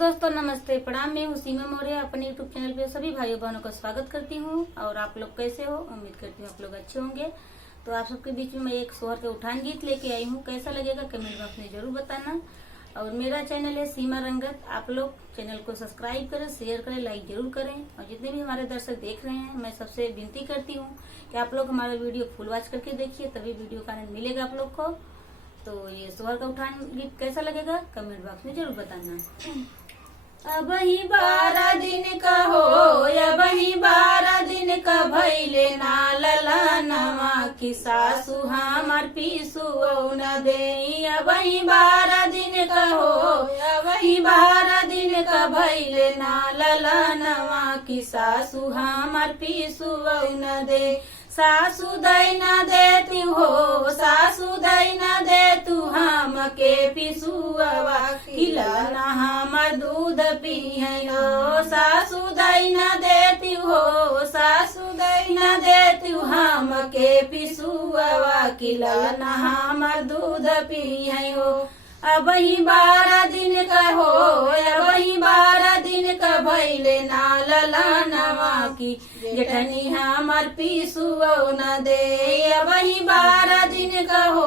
दोस्तों, नमस्ते, प्रणाम। मैं हूँ सीमा मौर्य। अपने यूट्यूब चैनल पे सभी भाइयों बहनों का स्वागत करती हूँ। और आप लोग कैसे हो? उम्मीद करती हूँ आप लोग अच्छे होंगे। तो आप सबके बीच में मैं एक सोहर का उठान गीत लेके आई हूँ। कैसा लगेगा कमेंट बॉक्स में जरूर बताना। और मेरा चैनल है सीमा रंगत। आप लोग चैनल को सब्सक्राइब करें, शेयर करें, लाइक जरूर करें। और जितने भी हमारे दर्शक देख रहे हैं, मैं सबसे विनती करती हूँ कि आप लोग हमारा वीडियो फुल वॉच करके देखिए, तभी वीडियो का आनंद मिलेगा आप लोग को। तो ये सोहर का उठान गीत कैसा लगेगा कमेंट बॉक्स में जरूर बताना। अब ही 12 दिन का हो, अब ही 12 दिन का भैले ना ललनवा की सासु हमार पीसू न दे। अब ही 12 दिन का हो, अब ही 12 दिन का भैले ना ललनवा की सासु हमार पीसू न दे। सासु दई न देती हो, सासु दई न दे तू हम के पिसुआ खिलाना हमर दूध पियो। सासु दई न देती हो, सासु दई न देती हम के पिसुआ खिलाना हमर दूध पियो। अब ही 12 दिन का हो, अब ही 12 दिन का भैले ना ललनवा की जेठनी हमार पीसू न दे। अब ही 12 दिन का हो,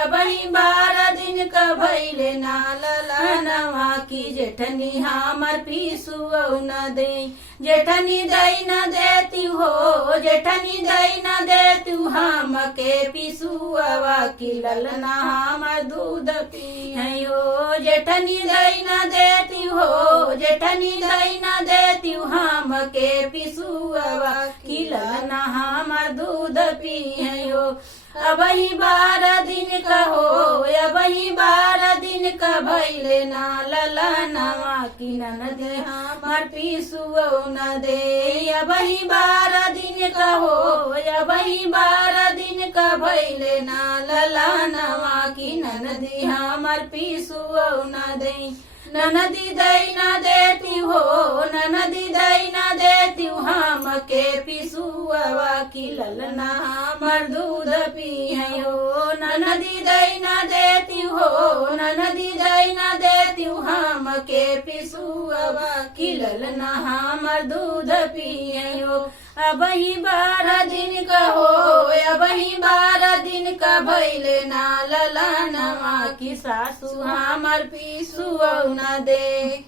अब ही 12 दिन का भैले ना ललनवा की जेठनी हमार पीसू न दे। जेठनी दई न देती हो, जेठनी दई न देती हम के पिसुआ की ललना हमार दूध पियो। जेठनी दई न देती हो, जेठनी दई न देती हम के पिसुआ की ललना हमार दूध पियो। अब ही 12 दिन का हो, अब ही 12 दिन का भैले ना ललनवा की ननद हमार पीसुआ न दे। अब ही 12 दिन का हो, अब ही 12 दिन का भैले ना ललनवा की ननदी हमार पीसुआ न दे। ननदी दई न देती हो, ननदी दई न देती हम के पिसुआ की ललना हमर दूध पियो। ननदी दई न देती हो, ननदी दई न देती हम के पिसुआ की ललना हमर दूध पियो। अब ही 12 दिन का हो, अब ही 12 दिन का भैले ना ललनवा की सासु हमार पीसुआ न दे।